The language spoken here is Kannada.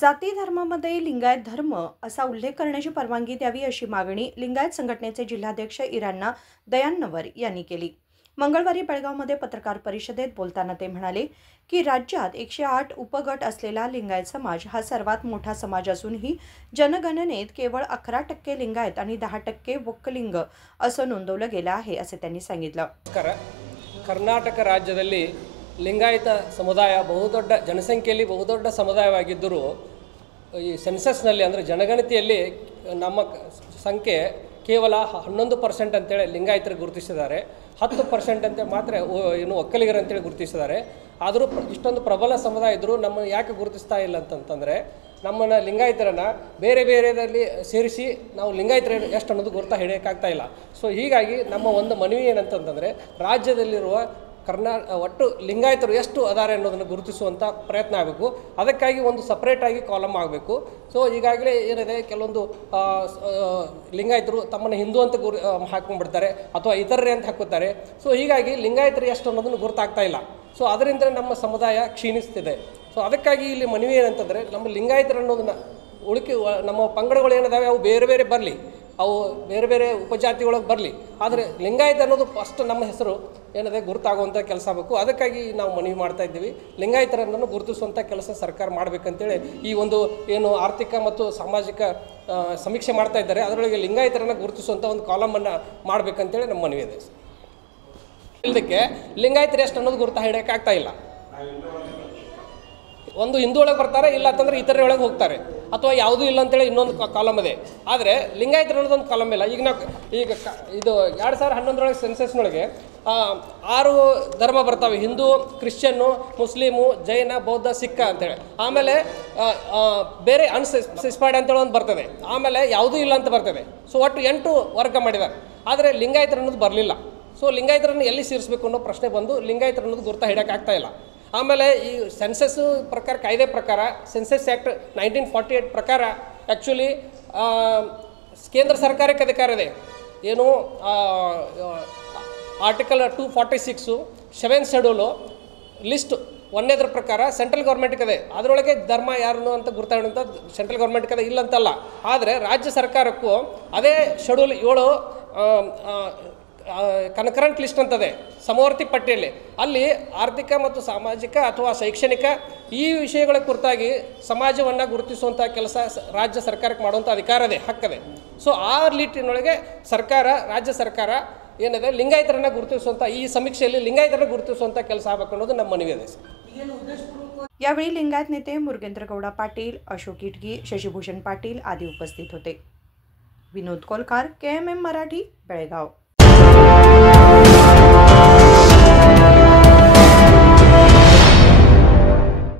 जाती धर्मामध्ये लिंगायत धर्म असा उल्लेख करण्याची परवानगी द्यावी अशी मागणी लिंगायत संघटनेचे जिल्हाध्यक्ष इराण्णा दयानवर यांनी केली। मंगळवारी बेळगावमध्ये पत्रकार परिषदेत बोलताना ते म्हणाले की राज्यात 108 उपगट असलेला लिंगायत समाज हा सर्वात मोठा समाज असूनही जनगणनेत केवळ 11% लिंगायत आणि 10% वक्कलिंग असं नोंदवलं गेलं आहे असे त्यांनी सांगितलं। ಕರ್ನಾಟಕ ರಾಜ್ಯದಲ್ಲಿ ಲಿಂಗಾಯತ ಸಮುದಾಯ ಬಹುದೊಡ್ಡ ಜನಸಂಖ್ಯೆಯಲ್ಲಿ ಬಹುದೊಡ್ಡ ಸಮುದಾಯವಾಗಿದ್ದರೂ ಈ ಸೆನ್ಸಸ್ನಲ್ಲಿ ಅಂದರೆ ಜನಗಣತಿಯಲ್ಲಿ ನಮ್ಮ ಸಂಖ್ಯೆ ಕೇವಲ 11% ಅಂತೇಳಿ ಲಿಂಗಾಯತರಿಗೆ ಗುರುತಿಸಿದ್ದಾರೆ, 10% ಅಂತ ಮಾತ್ರ ಏನು ಒಕ್ಕಲಿಗರು ಅಂತೇಳಿ ಗುರುತಿಸಿದ್ದಾರೆ। ಆದರೂ ಇಷ್ಟೊಂದು ಪ್ರಬಲ ಸಮುದಾಯ ಇದ್ದರೂ ನಮ್ಮನ್ನು ಯಾಕೆ ಗುರುತಿಸ್ತಾ ಇಲ್ಲ ಅಂತಂತಂದರೆ ನಮ್ಮನ್ನು ಲಿಂಗಾಯತರನ್ನು ಬೇರೆ ಬೇರೆದಲ್ಲಿ ಸೇರಿಸಿ ನಾವು ಲಿಂಗಾಯತರು ಎಷ್ಟು ಅನ್ನೋದು ಗುರುತ ಹಿಡಿಯೋಕ್ಕಾಗ್ತಾ ಇಲ್ಲ। ಸೊ ಹೀಗಾಗಿ ನಮ್ಮ ಒಂದು ಮನವಿ ಏನಂತಂದರೆ ರಾಜ್ಯದಲ್ಲಿರುವ ಒಟ್ಟು ಲಿಂಗಾಯತರು ಎಷ್ಟು ಅದಾರೆ ಅನ್ನೋದನ್ನು ಗುರುತಿಸುವಂಥ ಪ್ರಯತ್ನ ಆಗಬೇಕು। ಅದಕ್ಕಾಗಿ ಒಂದು ಸಪ್ರೇಟಾಗಿ ಕಾಲಮ್ ಆಗಬೇಕು। ಸೊ ಈಗಾಗಲೇ ಏನಿದೆ ಕೆಲವೊಂದು ಲಿಂಗಾಯತರು ತಮ್ಮನ್ನು ಹಿಂದೂ ಅಂತ ಹಾಕ್ಕೊಂಡ್ಬಿಡ್ತಾರೆ ಅಥವಾ ಇತರರೇ ಅಂತ ಹಾಕುತ್ತಾರೆ। ಸೊ ಹೀಗಾಗಿ ಲಿಂಗಾಯತರು ಎಷ್ಟು ಅನ್ನೋದನ್ನು ಗುರುತಾಗ್ತಾ ಇಲ್ಲ। ಸೊ ಅದರಿಂದ ನಮ್ಮ ಸಮುದಾಯ ಕ್ಷೀಣಿಸ್ತಿದೆ। ಸೊ ಅದಕ್ಕಾಗಿ ಇಲ್ಲಿ ಮನವಿ ಏನಂತಂದರೆ ನಮ್ಮ ಲಿಂಗಾಯತರು ಅನ್ನೋದನ್ನು ನಮ್ಮ ಪಂಗಡಗಳು ಏನಿದಾವೆ ಅವು ಬೇರೆ ಬೇರೆ ಬರಲಿ, ಅವು ಬೇರೆ ಬೇರೆ ಉಪಜಾತಿ ಒಳಗೆ ಬರಲಿ, ಆದರೆ ಲಿಂಗಾಯತ ಅನ್ನೋದು ಫಸ್ಟ್ ನಮ್ಮ ಹೆಸರು ಏನಿದೆ ಗುರುತಾಗುವಂಥ ಕೆಲಸ ಆಗಬೇಕು। ಅದಕ್ಕಾಗಿ ನಾವು ಮನವಿ ಮಾಡ್ತಾ ಇದ್ದೀವಿ, ಲಿಂಗಾಯತರನ್ನು ಗುರುತಿಸುವಂಥ ಕೆಲಸ ಸರ್ಕಾರ ಮಾಡಬೇಕಂತೇಳಿ ಈ ಒಂದು ಏನು ಆರ್ಥಿಕ ಮತ್ತು ಸಾಮಾಜಿಕ ಸಮೀಕ್ಷೆ ಮಾಡ್ತಾ ಇದ್ದಾರೆ ಅದರೊಳಗೆ ಲಿಂಗಾಯತರನ್ನು ಗುರುತಿಸುವಂಥ ಒಂದು ಕಾಲಮನ್ನು ಮಾಡಬೇಕಂತೇಳಿ ನಮ್ಮ ಮನವಿ ಇದೆ। ಇಲ್ಲದಕ್ಕೆ ಲಿಂಗಾಯತರು ಎಷ್ಟು ಅನ್ನೋದು ಗುರುತ ಹಿಡಿಯೋಕ್ಕಾಗ್ತಾ ಇಲ್ಲ। ಒಂದು ಹಿಂದೂ ಒಳಗೆ ಬರ್ತಾರೆ, ಇಲ್ಲ ಅಂತಂದರೆ ಇತರೆ ಒಳಗೆ ಹೋಗ್ತಾರೆ, ಅಥವಾ ಯಾವುದೂ ಇಲ್ಲ ಅಂತೇಳಿ ಇನ್ನೊಂದು ಕಾಲಮ್ ಇದೆ, ಆದರೆ ಲಿಂಗಾಯತರು ಅನ್ನೋದೊಂದು ಕಾಲಮ್ ಇಲ್ಲ। ಈಗ ನಾವು ಇದು 2011 ಸೆನ್ಸಸ್ನೊಳಗೆ 6 ಧರ್ಮ ಬರ್ತಾವೆ, ಹಿಂದೂ, ಕ್ರಿಶ್ಚಿಯನ್ನು, ಮುಸ್ಲಿಮು, ಜೈನ, ಬೌದ್ಧ, ಸಿಖ್ ಅಂತೇಳಿ, ಆಮೇಲೆ ಬೇರೆ ಅನ್ಸ್ಪೆಸಿಫೈಡ್ ಅಂತೇಳಿ ಒಂದು ಬರ್ತದೆ, ಆಮೇಲೆ ಯಾವುದೂ ಇಲ್ಲ ಅಂತ ಬರ್ತದೆ। ಸೊ ಒಟ್ಟು 8 ವರ್ಗ ಮಾಡಿದ್ದಾರೆ, ಆದರೆ ಲಿಂಗಾಯತರು ಅನ್ನೋದು ಬರಲಿಲ್ಲ। ಸೊ ಲಿಂಗಾಯತರನ್ನು ಎಲ್ಲಿ ಸೇರಿಸಬೇಕು ಅನ್ನೋ ಪ್ರಶ್ನೆ ಬಂದು ಲಿಂಗಾಯತರು ಅನ್ನೋದು ಗುರುತ ಹಿಡಿಯೋಕ್ಕಾಗ್ತಾ ಇಲ್ಲ। ಆಮೇಲೆ ಈ ಸೆನ್ಸಸ್ ಪ್ರಕಾರ ಕಾಯ್ದೆ ಪ್ರಕಾರ ಸೆನ್ಸಸ್ ಆ್ಯಕ್ಟ್ 1948 ಪ್ರಕಾರ ಆ್ಯಕ್ಚುಲಿ ಕೇಂದ್ರ ಸರ್ಕಾರಕ್ಕೆ ಅಧಿಕಾರ ಇದೆ, ಏನು ಆರ್ಟಿಕಲ್ 246 7th ಶೆಡ್ಯೂಲು ಲಿಸ್ಟ್ 1ನೇದ್ರ ಪ್ರಕಾರ ಸೆಂಟ್ರಲ್ ಗೌರ್ಮೆಂಟ್ಗೆ ಇದೆ, ಅದರೊಳಗೆ ಧರ್ಮ ಯಾರನ್ನು ಅಂತ ಗುರುತಾಡುವಂಥ ಸೆಂಟ್ರಲ್ ಗೌರ್ಮೆಂಟ್ಗೆ ಇದೆ, ಇಲ್ಲ ಅಂತಲ್ಲ। ಆದರೆ ರಾಜ್ಯ ಸರ್ಕಾರಕ್ಕೂ ಅದೇ ಶೆಡ್ಯೂಲ್ 7 ಕನ್ಕರೆಂಟ್ ಲಿಸ್ಟ್ ಅಂತದೆ, ಸಮವರ್ತಿ ಪಟ್ಟಿಯಲ್ಲಿ, ಅಲ್ಲಿ ಆರ್ಥಿಕ ಮತ್ತು ಸಾಮಾಜಿಕ ಅಥವಾ ಶೈಕ್ಷಣಿಕ ಈ ವಿಷಯಗಳ ಕುರಿತಾಗಿ ಸಮಾಜವನ್ನು ಗುರುತಿಸುವಂಥ ಕೆಲಸ ರಾಜ್ಯ ಸರ್ಕಾರಕ್ಕೆ ಮಾಡುವಂಥ ಅಧಿಕಾರ ಇದೆ, ಹಕ್ಕಿದೆ। ಸೊ ಆ ನಿಟ್ಟಿನೊಳಗೆ ರಾಜ್ಯ ಸರ್ಕಾರ ಏನಿದೆ ಲಿಂಗಾಯತರನ್ನು ಗುರುತಿಸುವಂಥ ಈ ಸಮೀಕ್ಷೆಯಲ್ಲಿ ಲಿಂಗಾಯತರನ್ನು ಗುರುತಿಸುವಂಥ ಕೆಲಸ ಆಗಬೇಕು ಅನ್ನೋದು ನಮ್ಮ ಮನವಿ ಇದೆ। यावेळी लिंगायत नेते मुरगेंद्र गौडा पाटील, अशोक इटगी, शशिभूषण पाटील आदी उपस्थित होते। विनोद कोलकार, KMM मराठी, बेळगाव।